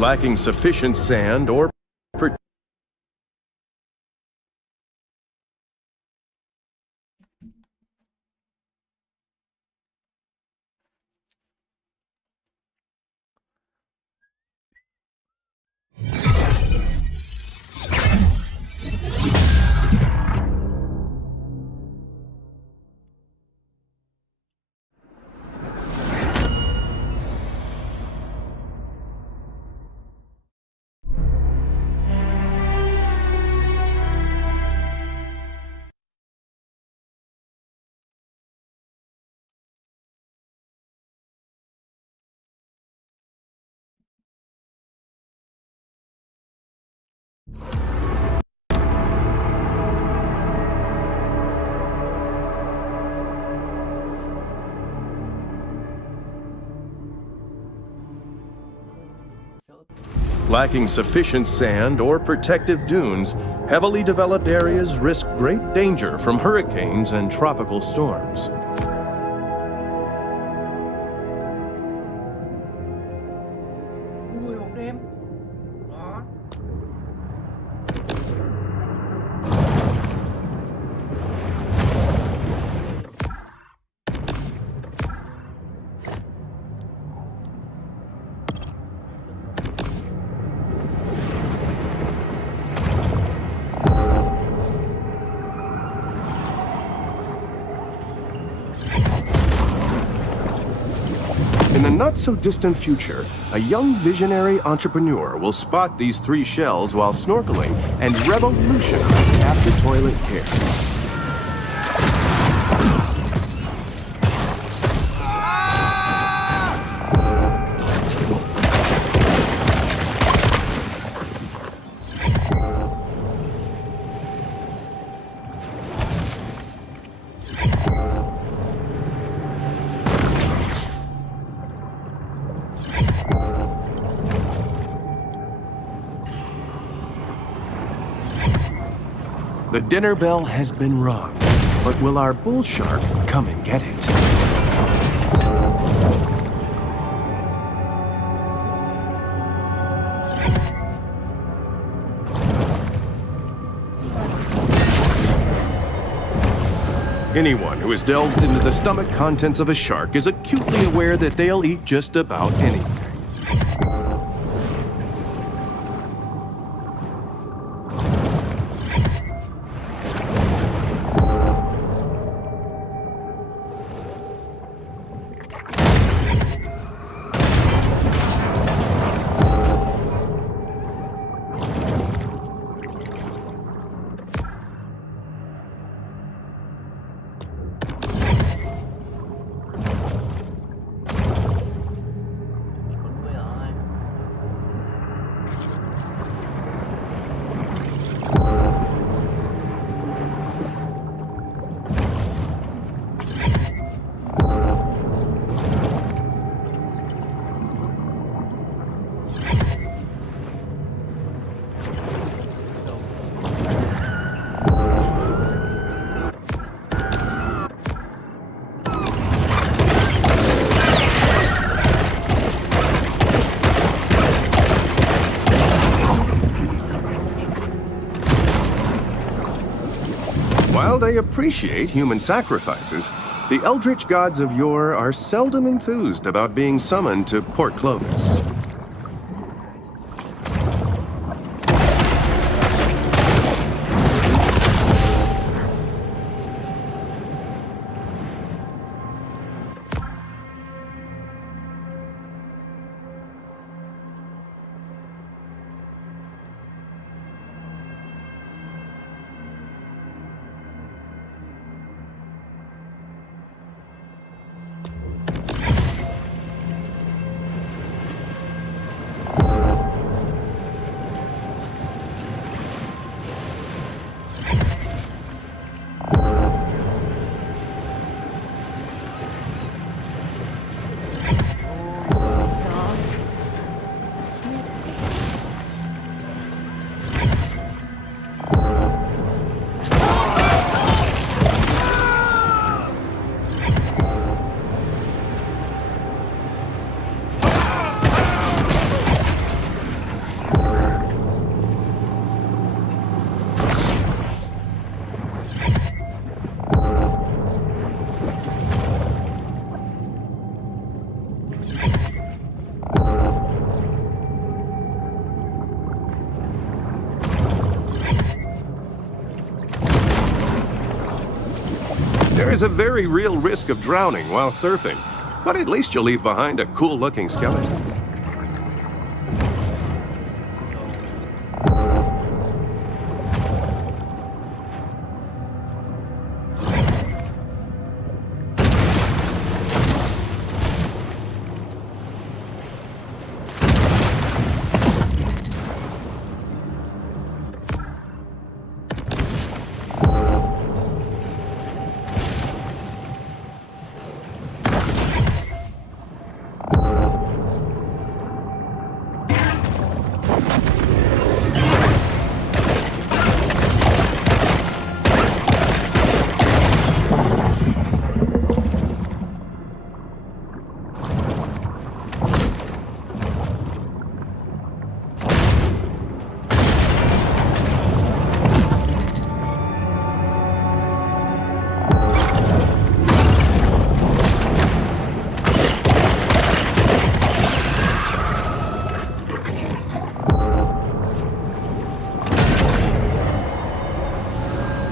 Lacking sufficient sand or lacking sufficient sand or protective dunes, heavily developed areas risk great danger from hurricanes and tropical storms. Ui, bóng đêm. Đó. In the not-so-distant future, a young visionary entrepreneur will spot these 3 shells while snorkeling and revolutionize after-toilet care. The dinner bell has been rung, but will our bull shark come and get it? Anyone who has delved into the stomach contents of a shark is acutely aware that they'll eat just about anything. Con người rồi. While they appreciate human sacrifices, the eldritch gods of yore are seldom enthused about being summoned to Port Clovis. There is a very real risk of drowning while surfing, but at least you'll leave behind a cool-looking skeleton.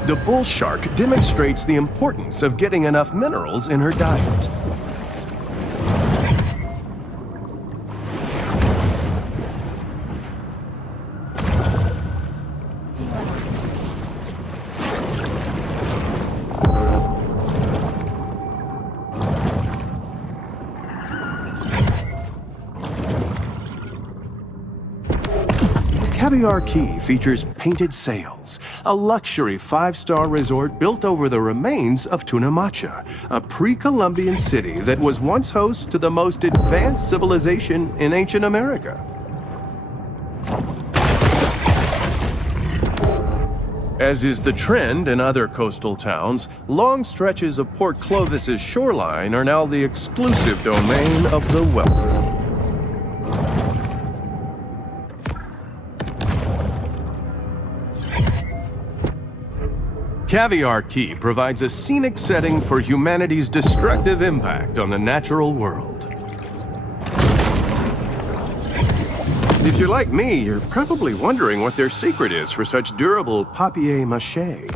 The bull shark demonstrates the importance of getting enough minerals in her diet. Caviar Key features Painted Sails, a luxury 5-star resort built over the remains of Tunamacha, a pre-Columbian city that was once host to the most advanced civilization in ancient America. As is the trend in other coastal towns, long stretches of Port Clovis's shoreline are now the exclusive domain of the wealthy. Caviar Key provides a scenic setting for humanity's destructive impact on the natural world. If you're like me, you're probably wondering what their secret is for such durable papier-mâché.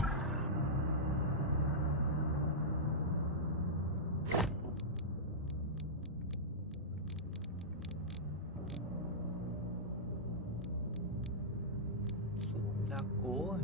Ra cố.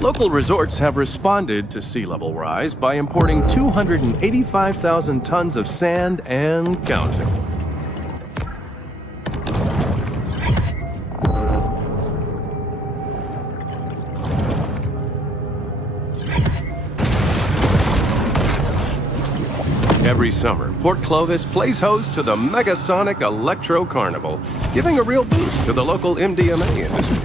Local resorts have responded to sea level rise by importing 285,000 tons of sand and counting. Every summer, Port Clovis plays host to the Megasonic Electro Carnival, giving a real boost to the local MDMA industry.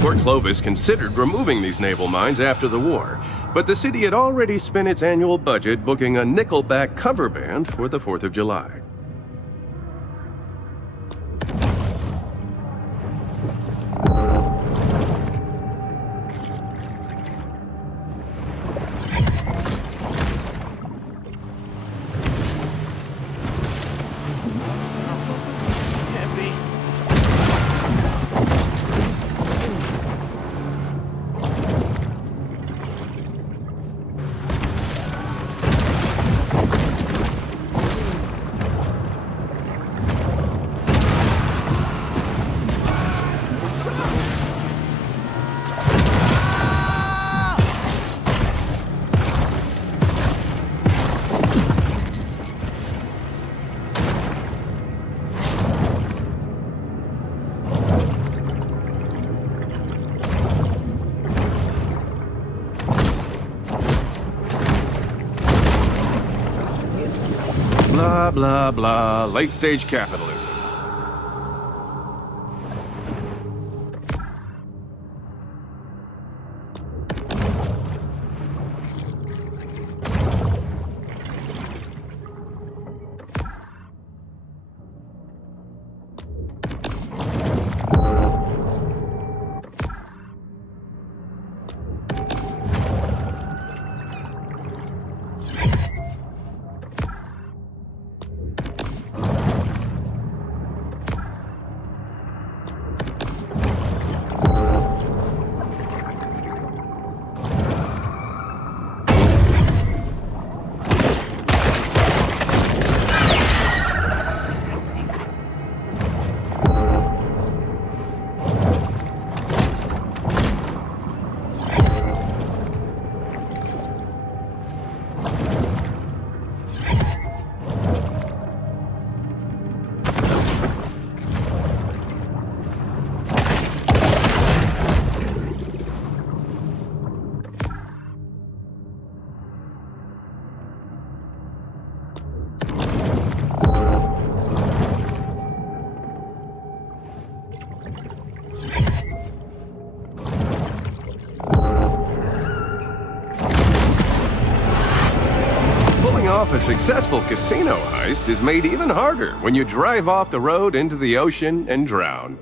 Port Clovis considered removing these naval mines after the war, but the city had already spent its annual budget booking a Nickelback cover band for the 4th of July. Blah, blah, blah. Late-stage capitalism. Off a successful casino heist is made even harder when you drive off the road into the ocean and drown.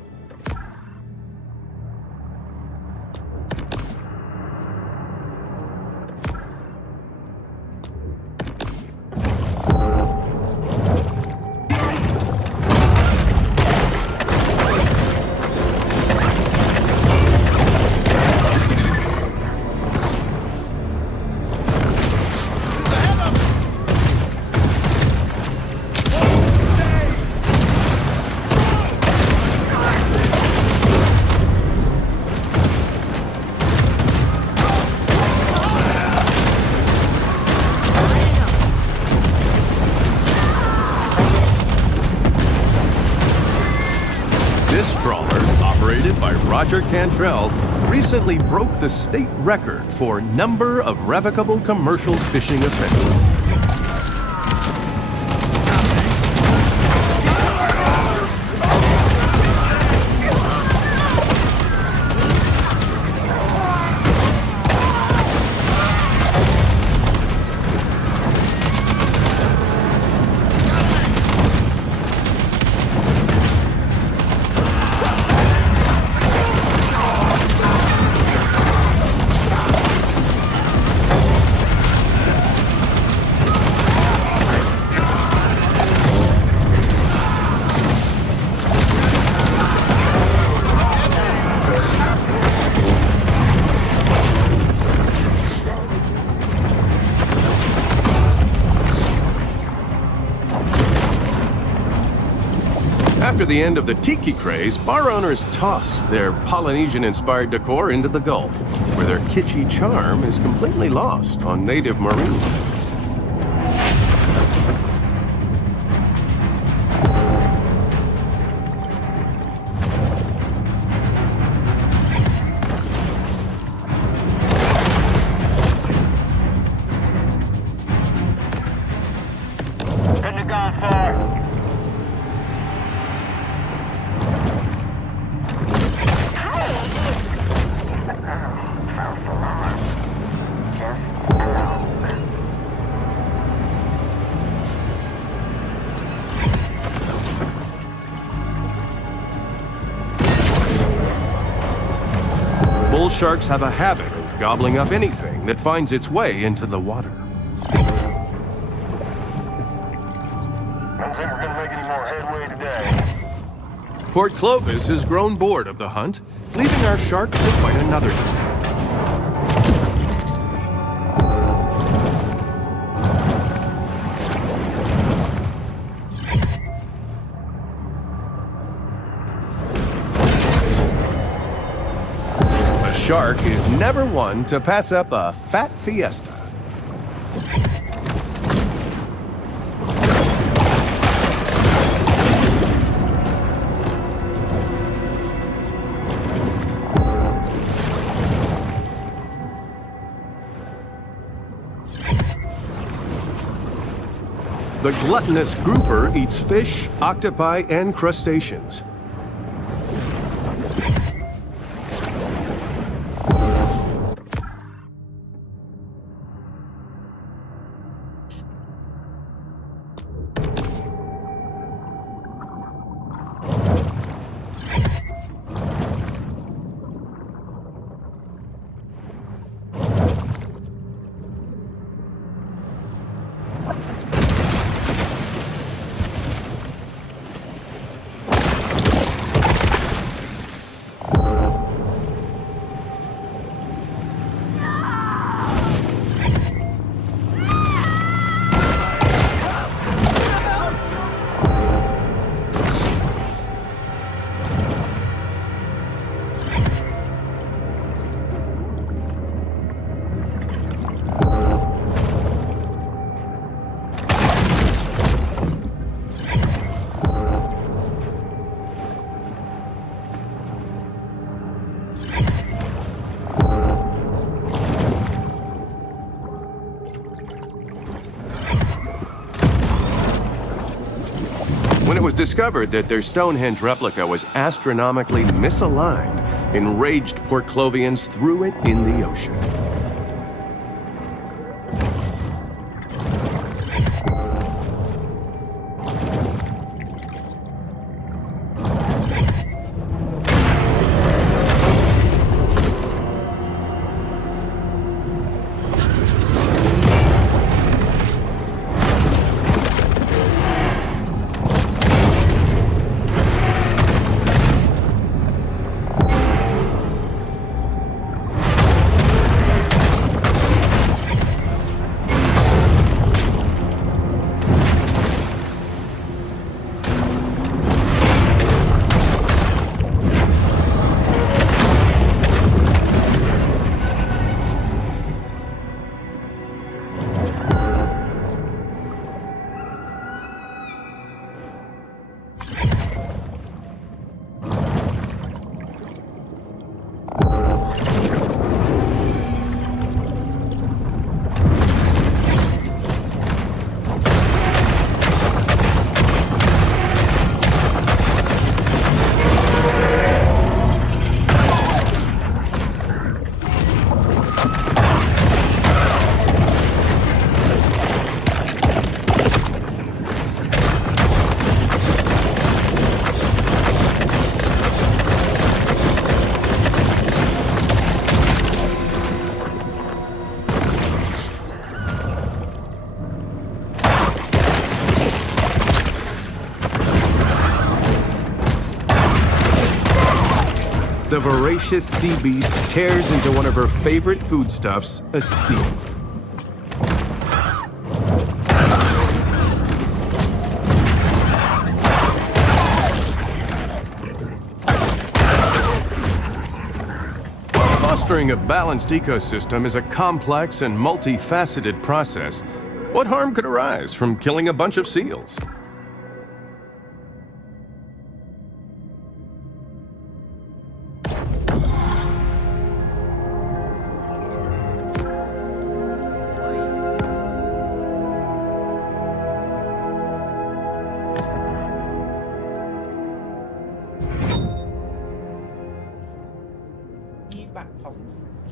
This trawler, operated by Roger Cantrell, recently broke the state record for number of revocable commercial fishing offenses. After the end of the tiki craze, bar owners toss their Polynesian-inspired decor into the Gulf, where their kitschy charm is completely lost on native marine life. Couldn't have gone far. Bull sharks have a habit of gobbling up anything that finds its way into the water. I don't think we're gonna make any more headway today. Port Clovis has grown bored of the hunt, leaving our shark to fight another day. A shark is never one to pass up a fat fiesta. The gluttonous grouper eats fish, octopi, and crustaceans. When it was discovered that their Stonehenge replica was astronomically misaligned, enraged Port Clovians threw it in the ocean. The voracious sea beast tears into one of her favorite foodstuffs, a seal. While fostering a balanced ecosystem is a complex and multifaceted process, what harm could arise from killing a bunch of seals?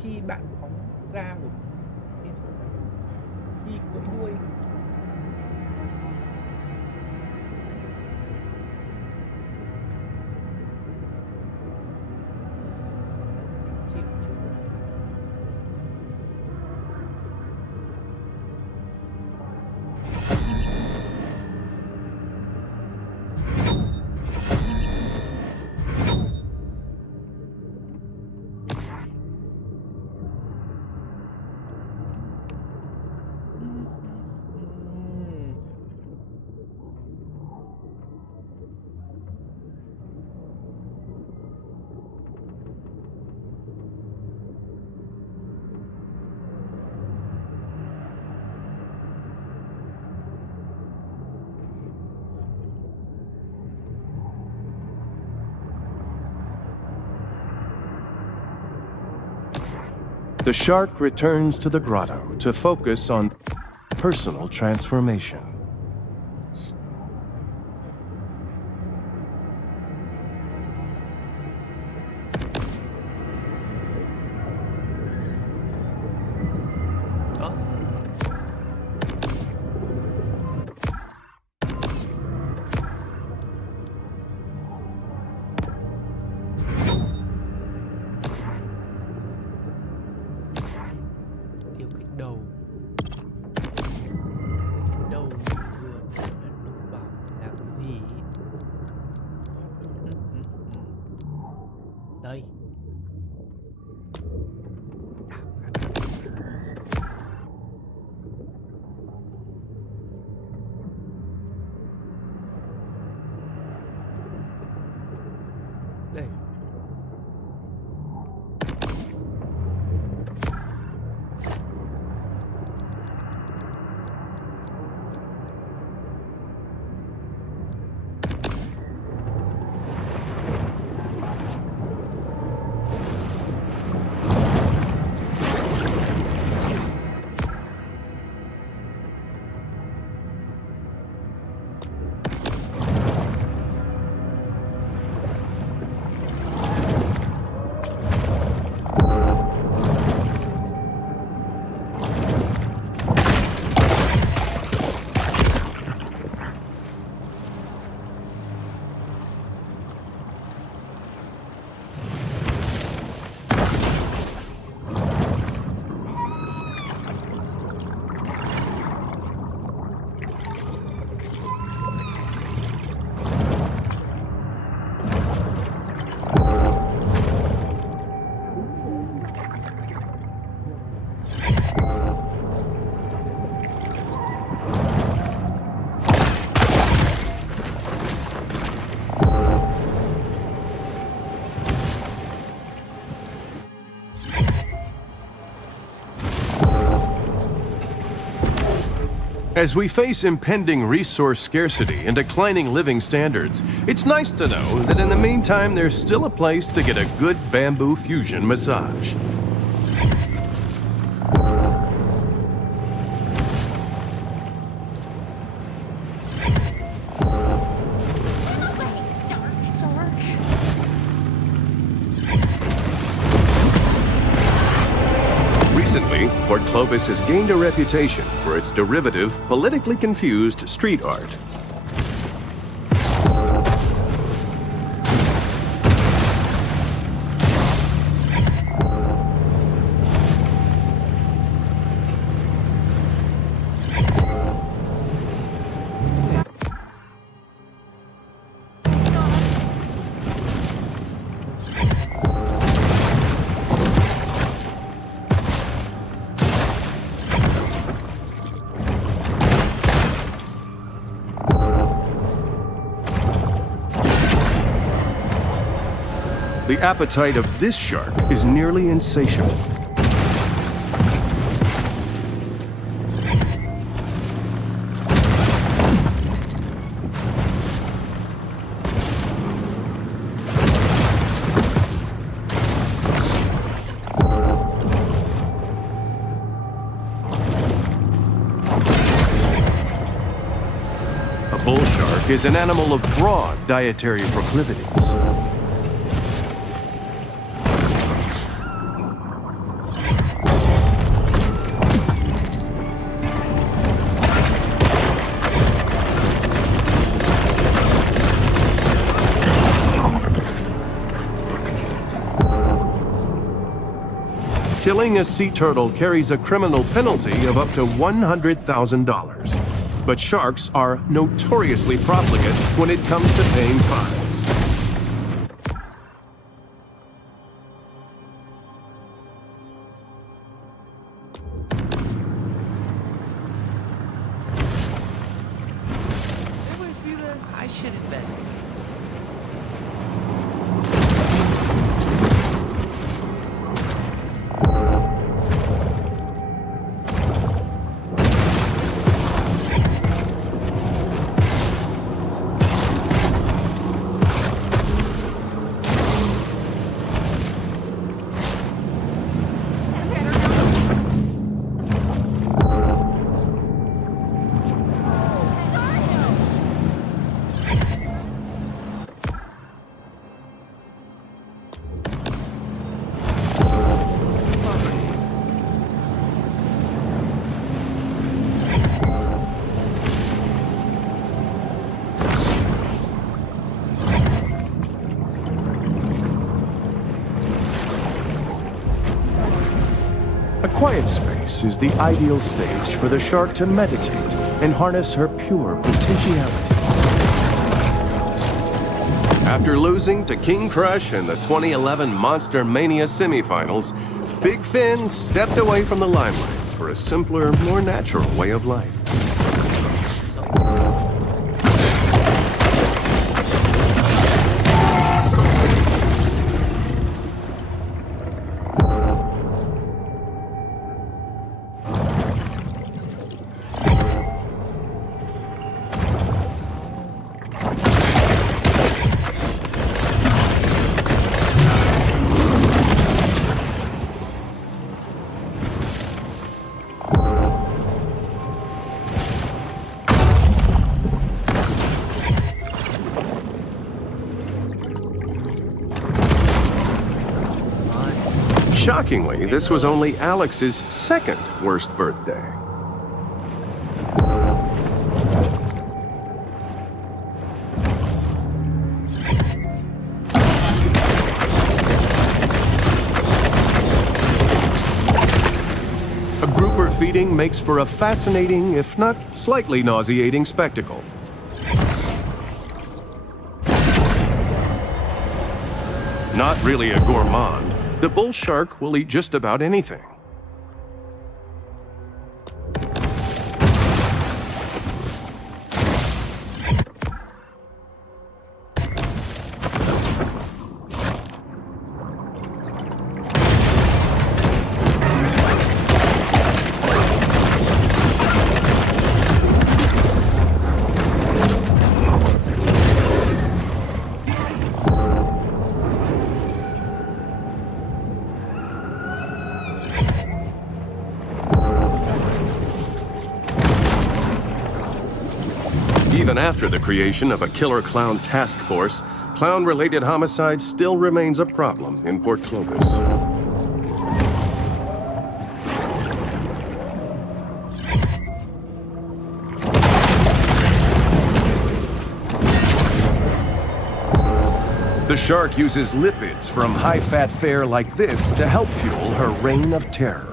Khi bạn phóng ra một viên đi cưỡi đuôi trên The shark returns to the grotto to focus on personal transformation. As we face impending resource scarcity and declining living standards, it's nice to know that in the meantime there's still a place to get a good bamboo fusion massage. Recently, Port Clovis has gained a reputation for its derivative, politically confused street art. The appetite of this shark is nearly insatiable. A bull shark is an animal of broad dietary proclivities. Killing a sea turtle carries a criminal penalty of up to $100,000. But sharks are notoriously profligate when it comes to paying fines. Anybody see that? I should investigate. A quiet space is the ideal stage for the shark to meditate and harness her pure potentiality. After losing to King Crush in the 2011 Monster Mania semifinals, Big Finn stepped away from the limelight for a simpler, more natural way of life. Shockingly, this was only Alex's second worst birthday. A grouper feeding makes for a fascinating, if not slightly nauseating, spectacle. Not really a gourmand, the bull shark will eat just about anything. Even after the creation of a killer clown task force, clown-related homicide still remains a problem in Port Clovis. The shark uses lipids from high-fat fare like this to help fuel her reign of terror.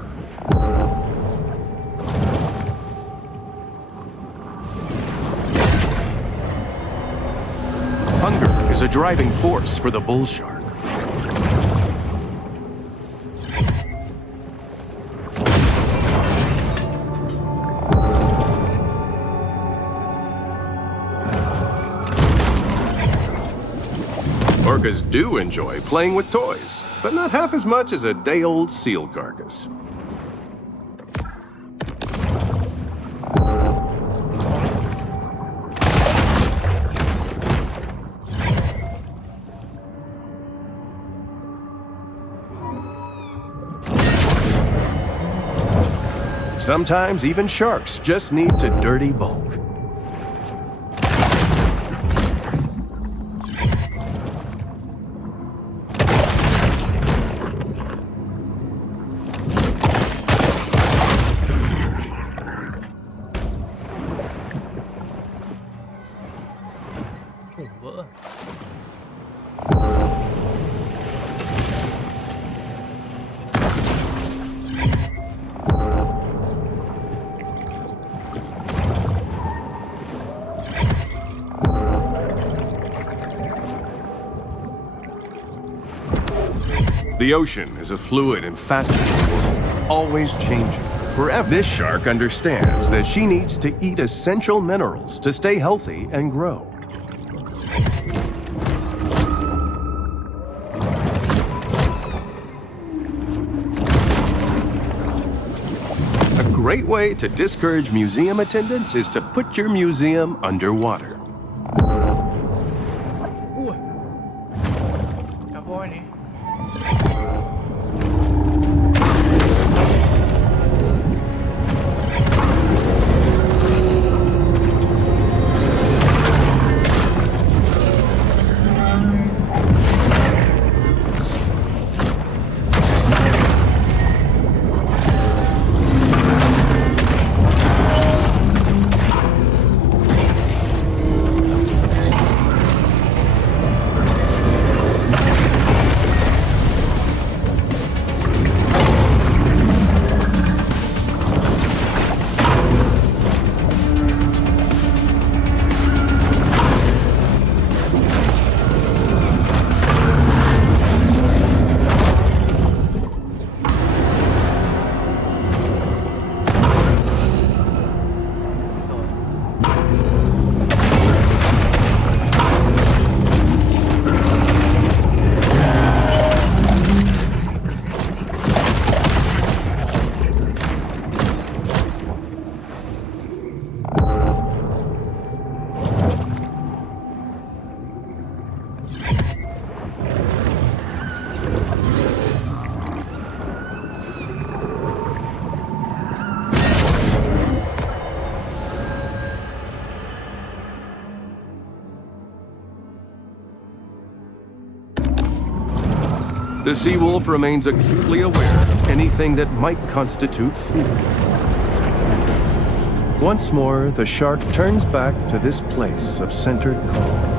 Hunger is a driving force for the bull shark. Orcas do enjoy playing with toys, but not half as much as a day-old seal carcass. Sometimes even sharks just need to dirty bulk. Thủng vỡ. The ocean is a fluid and fascinating world, always changing. Forever. This shark understands that she needs to eat essential minerals to stay healthy and grow. A great way to discourage museum attendants is to put your museum underwater. Ui. Cá voi này. The sea wolf remains acutely aware of anything that might constitute food. Once more, the shark turns back to this place of centered calm.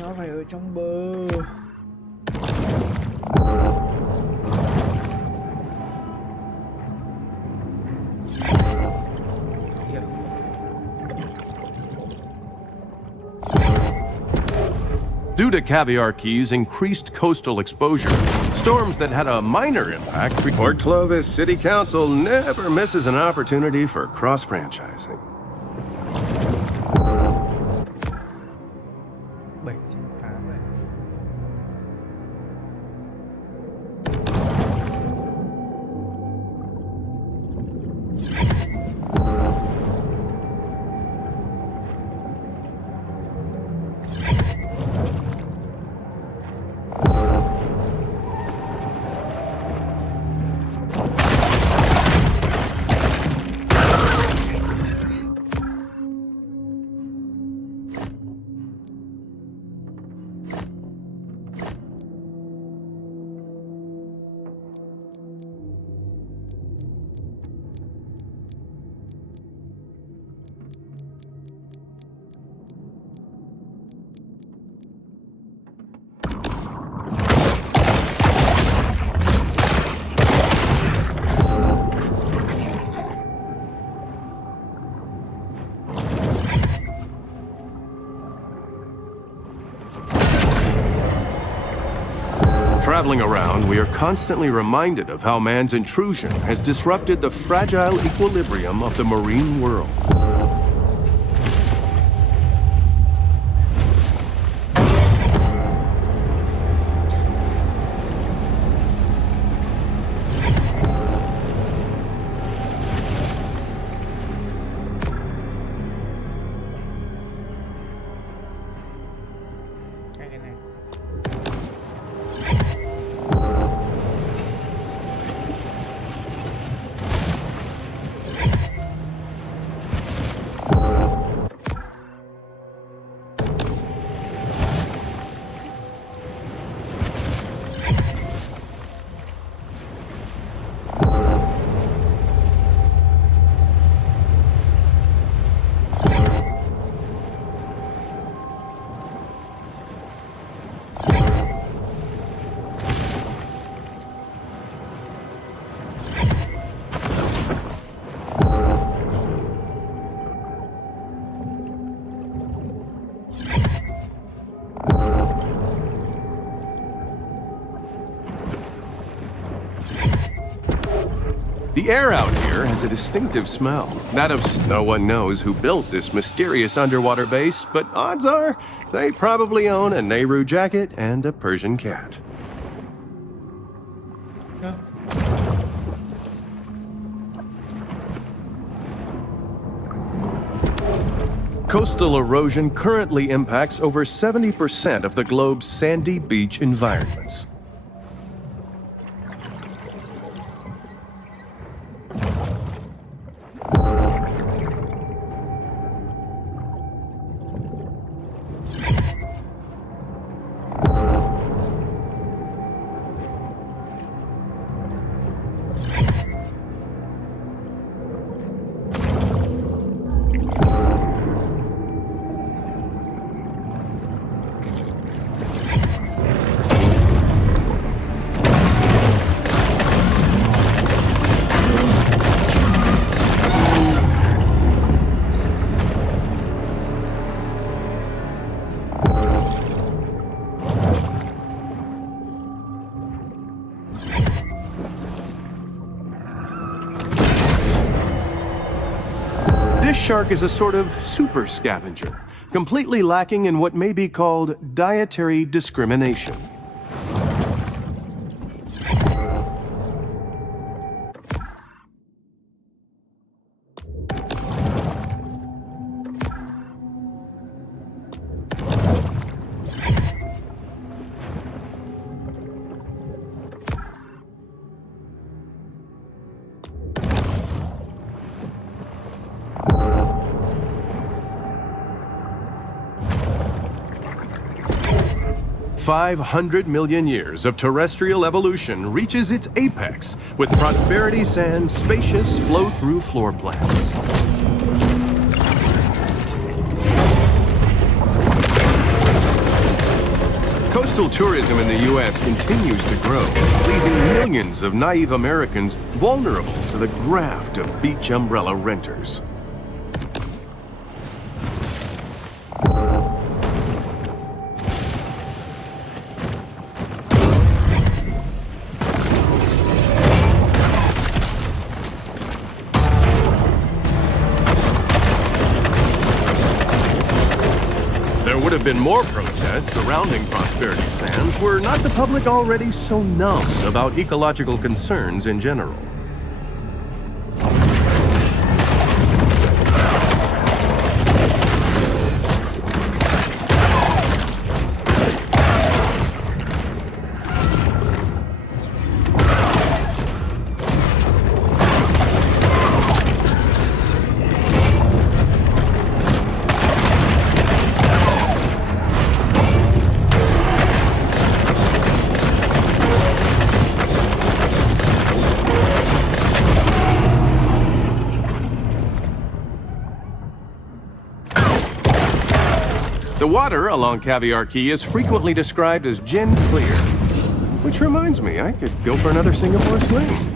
Nó phải ở trong bờ. Due to Caviar Key's increased coastal exposure, storms that had a minor impact, Port Clovis City Council never misses an opportunity for cross-franchising. 708 này. Traveling around, we are constantly reminded of how man's intrusion has disrupted the fragile equilibrium of the marine world. cái này The air out here has a distinctive smell. That of no one knows who built this mysterious underwater base, but odds are they probably own a Nehru jacket and a Persian cat. Hả? Coastal erosion currently impacts over 70% of the globe's sandy beach environments. This shark is a sort of super scavenger, completely lacking in what may be called dietary discrimination. $500 million years of terrestrial evolution reaches its apex with Prosperity Sand's spacious flow-through floor plans. Coastal tourism in the U.S. continues to grow, leaving millions of naive Americans vulnerable to the graft of beach umbrella renters. There would have been more protests surrounding Prosperity Sands were not the public already so numb about ecological concerns in general. The water along Caviar Key is frequently described as gin clear. Which reminds me, I could go for another Singapore sling.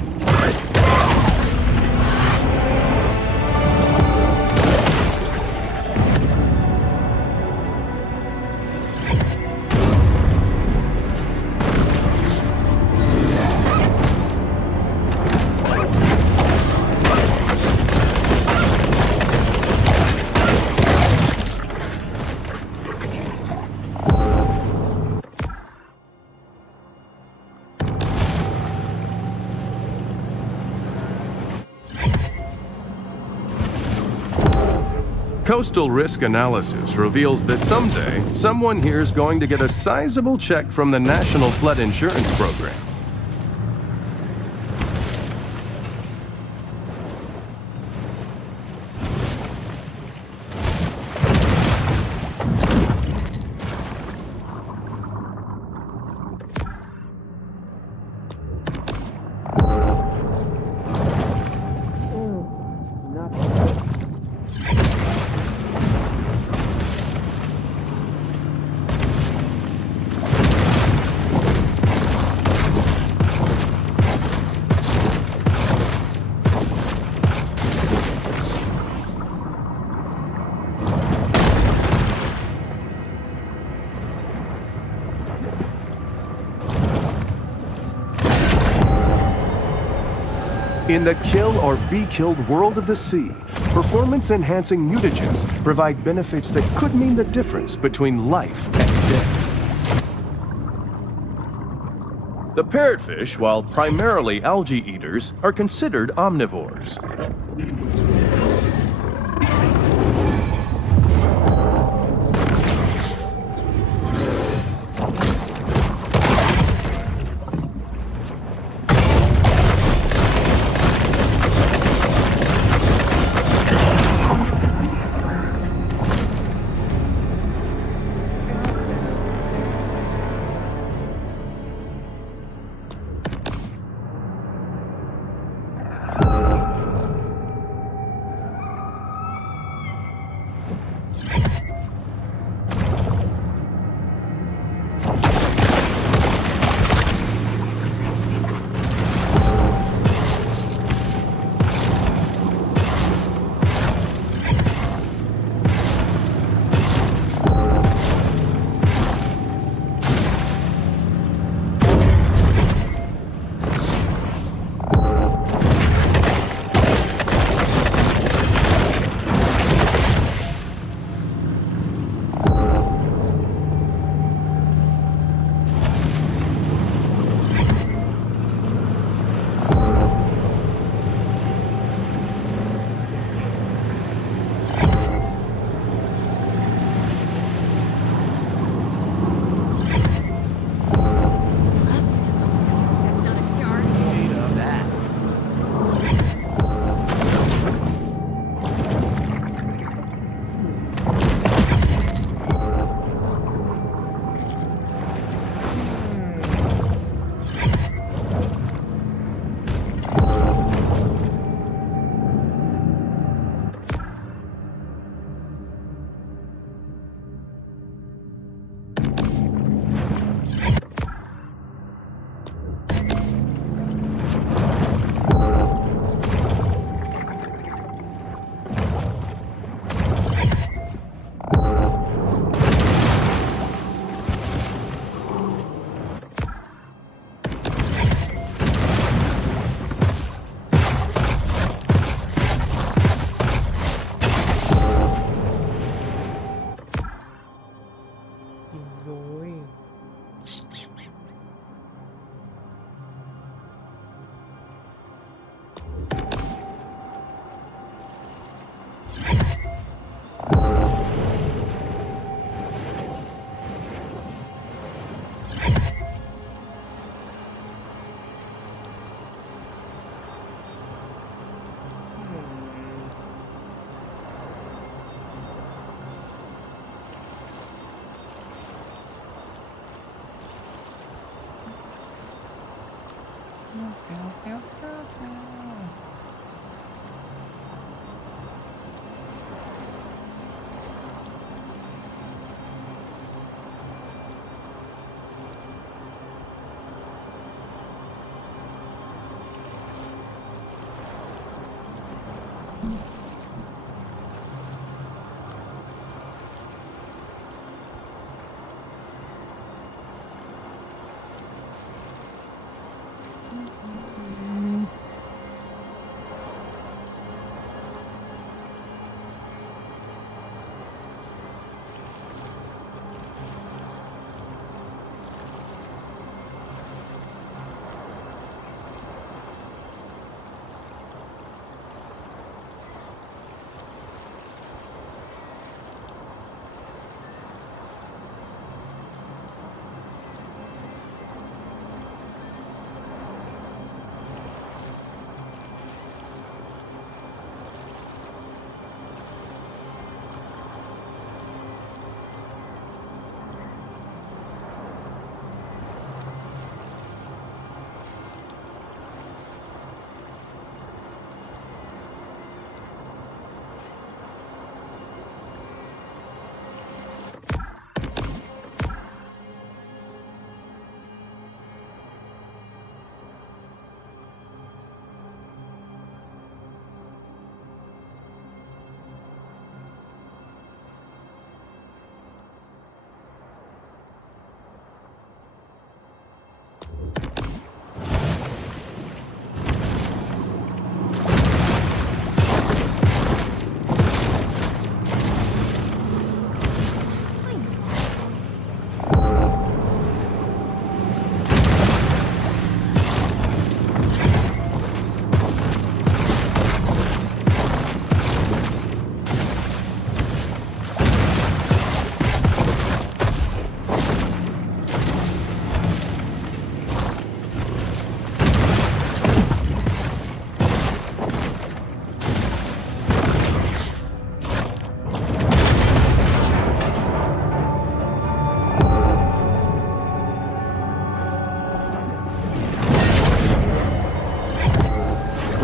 Coastal risk analysis reveals that someday, someone here's going to get a sizable check from the National Flood Insurance Program. In the kill or be killed world of the sea, performance-enhancing mutagens provide benefits that could mean the difference between life and death. The parrotfish, while primarily algae eaters, are considered omnivores.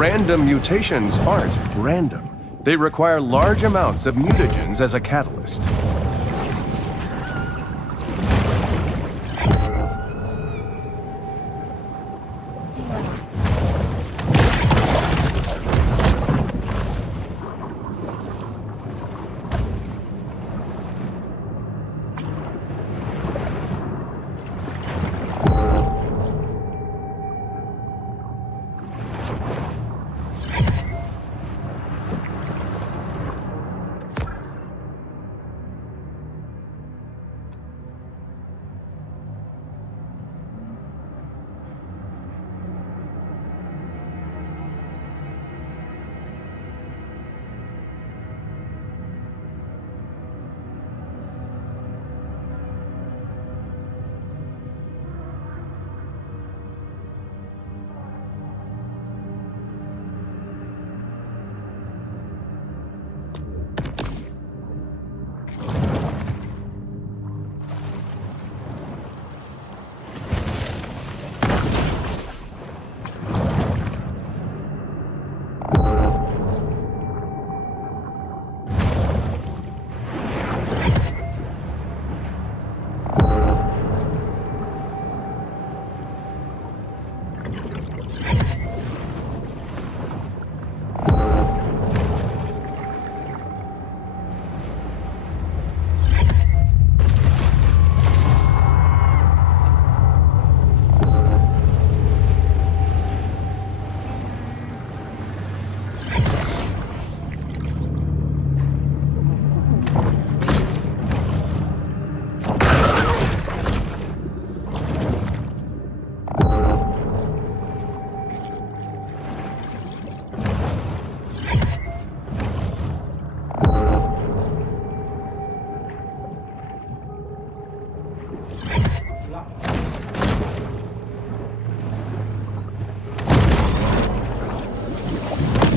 random mutations aren't random. They require large amounts of mutagens as a catalyst.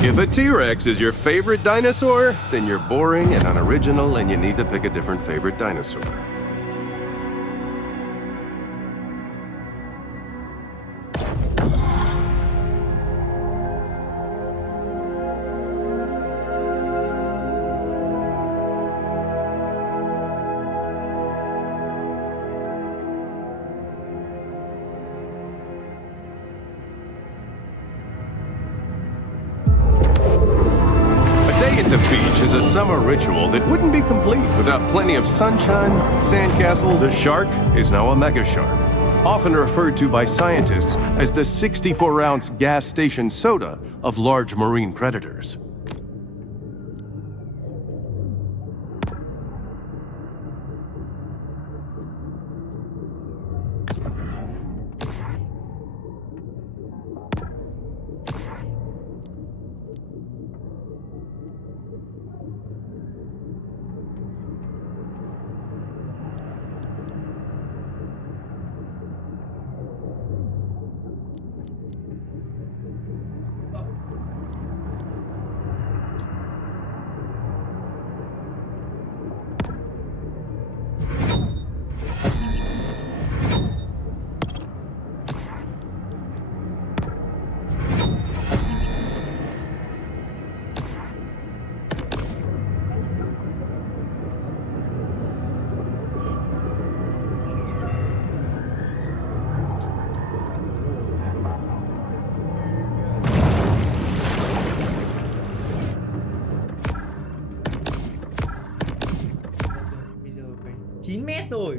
If a T-Rex is your favorite dinosaur, then you're boring and unoriginal and you need to pick a different favorite dinosaur. At the beach is a summer ritual that wouldn't be complete without plenty of sunshine, sandcastles. A shark is now a mega shark, often referred to by scientists as the 64-ounce gas station soda of large marine predators. Bây giờ phải 9 mét rồi.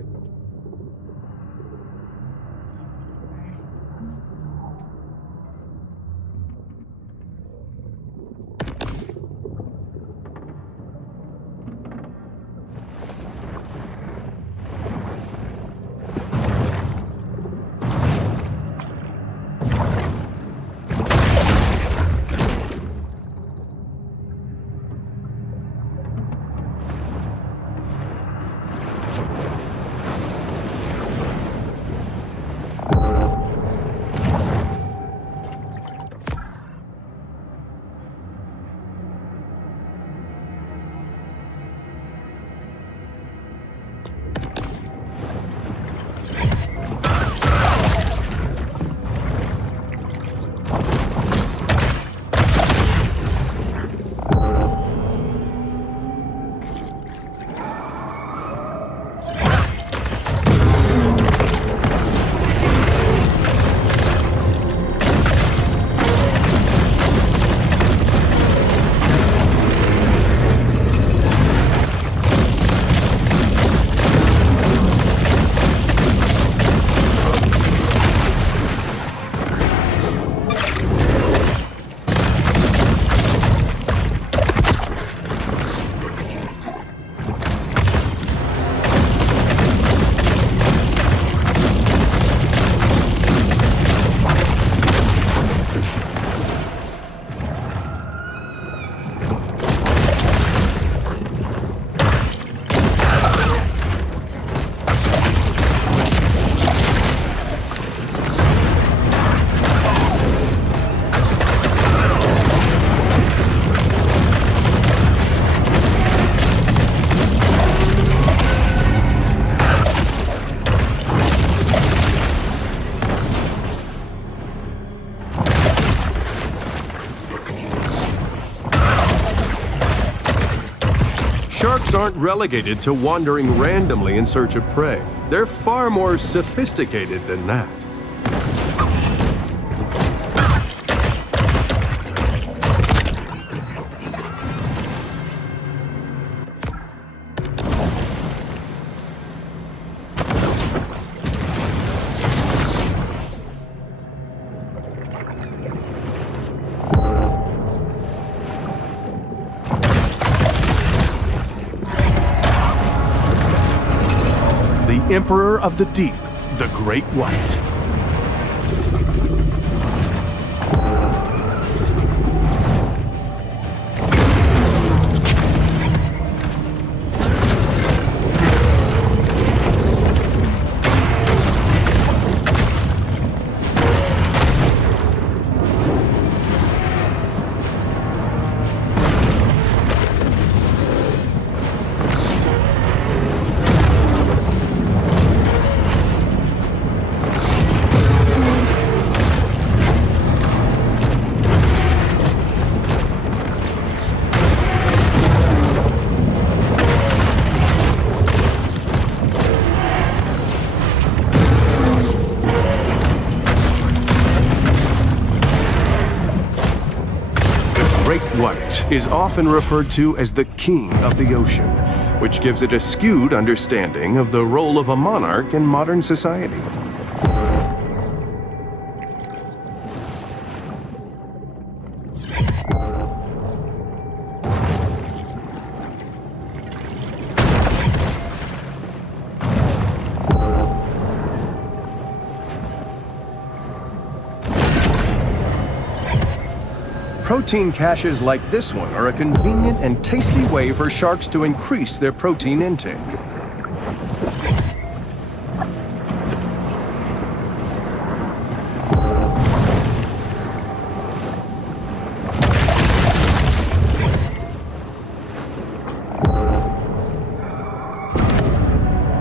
aren't relegated to wandering randomly in search of prey. They're far more sophisticated than that. The Emperor of the Deep, the Great White. White is often referred to as the king of the ocean, which gives it a skewed understanding of the role of a monarch in modern society. Protein caches like this one are a convenient and tasty way for sharks to increase their protein intake.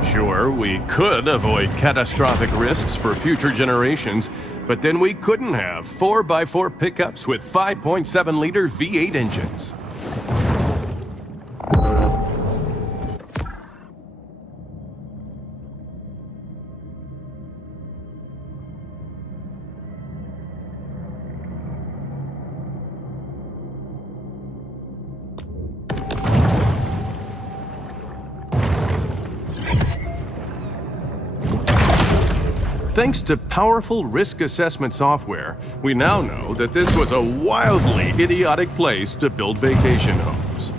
Sure, we could avoid catastrophic risks for future generations, but then we couldn't have 4x4 pickups with 5.7-liter V8 engines. Thanks to powerful risk assessment software, we now know that this was a wildly idiotic place to build vacation homes.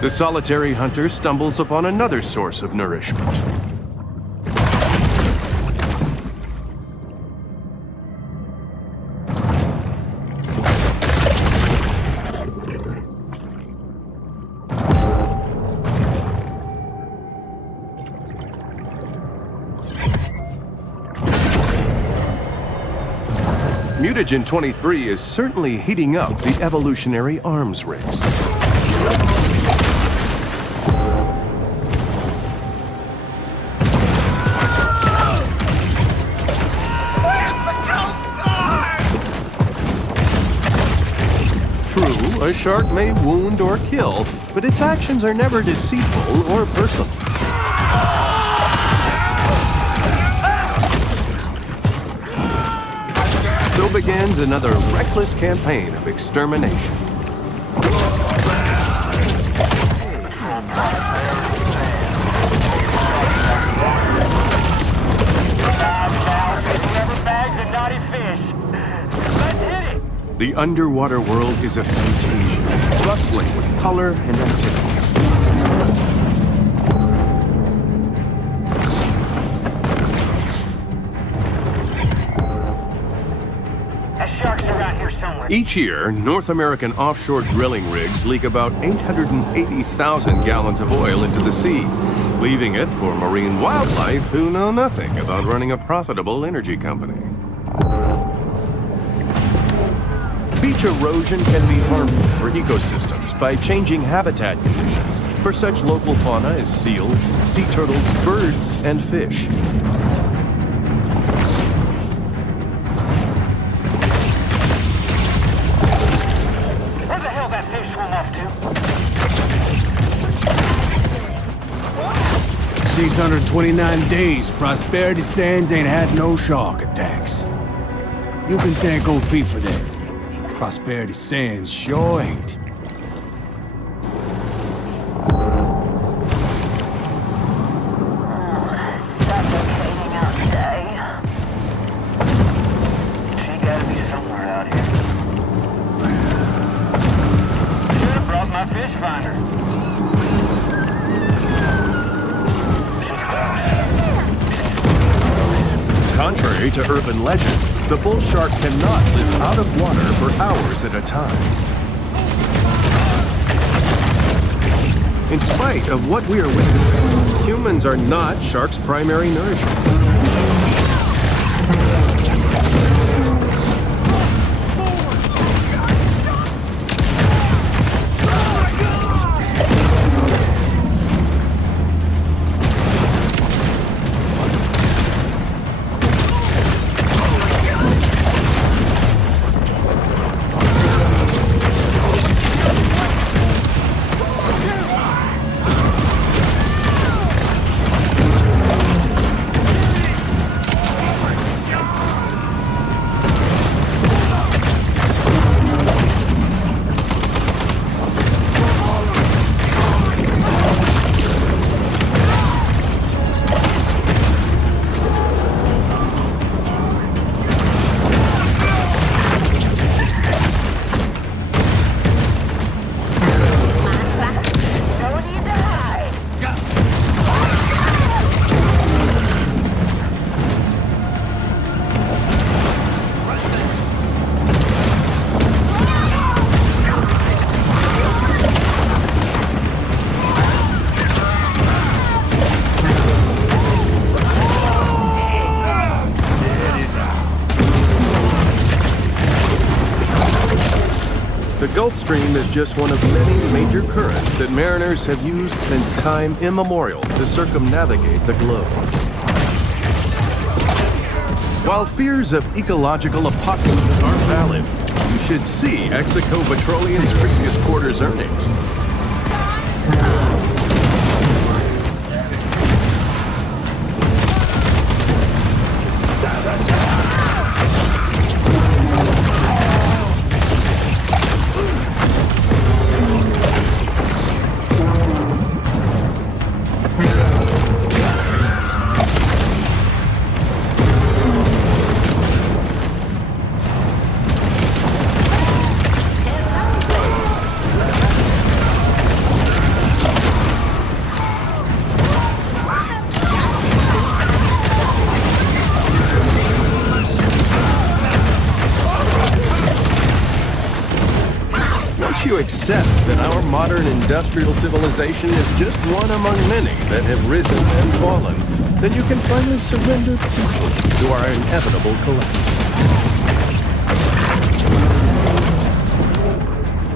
The solitary hunter stumbles upon another source of nourishment. Mutagen 23 is certainly heating up the evolutionary arms race. True, a shark may wound or kill, but its actions are never deceitful or personal. So begins another reckless campaign of extermination. The underwater world is a fantasia, rustling with color and activity. That shark's around here somewhere. Each year, North American offshore drilling rigs leak about 880,000 gallons of oil into the sea, leaving it for marine wildlife who know nothing about running a profitable energy company. Beach erosion can be harmful for ecosystems by changing habitat conditions for such local fauna as seals, sea turtles, birds, and fish. Where the hell that fish swim off to? 629 days, Prosperity Sands ain't had no shark attacks. You can thank OP for that. Prosperity Sands sure ain't. Suffocating out today. She gotta be somewhere out here. Should have brought my fish finder. Contrary to urban legend, the bull shark cannot live out of water for hours at a time. In spite of what we are witnessing, humans are not sharks' primary nourishment. The Gulf Stream is just one of many major currents that mariners have used since time immemorial to circumnavigate the globe. While fears of ecological apocalypse are valid, you should see Execo Petroleum's previous quarter's earnings. Once you accept that our modern industrial civilization is just one among many that have risen and fallen, then you can finally surrender peacefully to our inevitable collapse.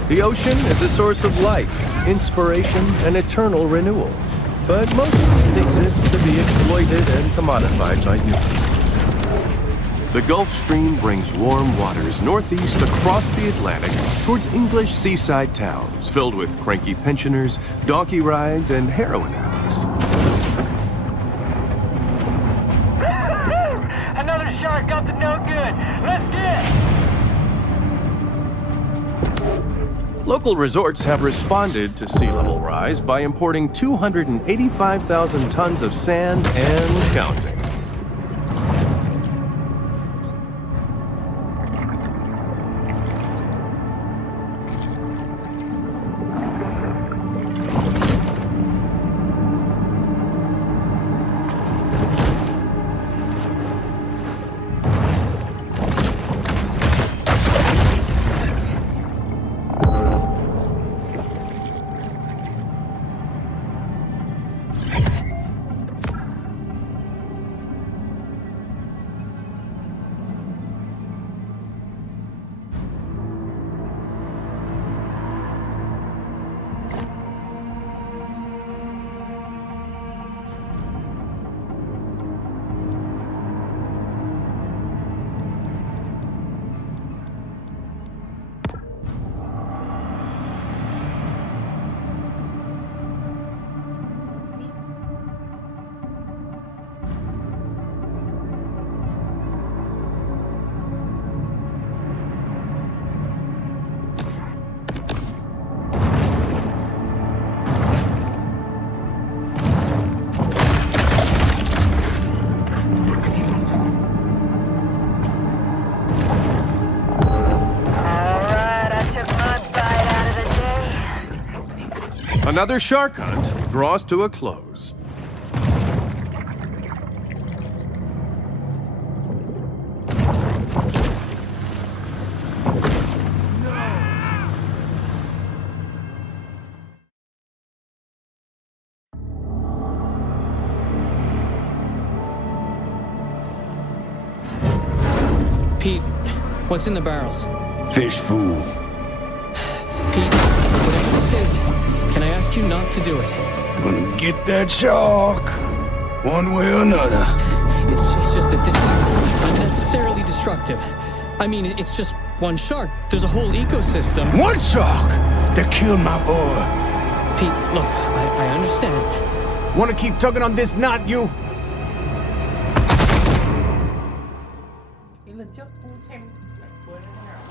The ocean is a source of life, inspiration, and eternal renewal, but mostly it exists to be exploited and commodified by humans. The Gulf Stream brings warm waters northeast across the Atlantic towards English seaside towns filled with cranky pensioners, donkey rides, and heroin addicts. Another shark up to no good. Let's get. Local resorts have responded to sea level rise by importing 285,000 tons of sand and counting. Another shark hunt draws to a close. Pete, what's in the barrels? Fish food. Pete, whatever this is, can I ask you not to do it? Gonna get that shark. One way or another. It's just that this is unnecessarily destructive. I mean, it's just one shark. There's a whole ecosystem. One shark that killed my boy. Pete, look, I understand. Wanna keep tugging on this knot, you? Cái lần trước cũng xem lại cuối đấy nào.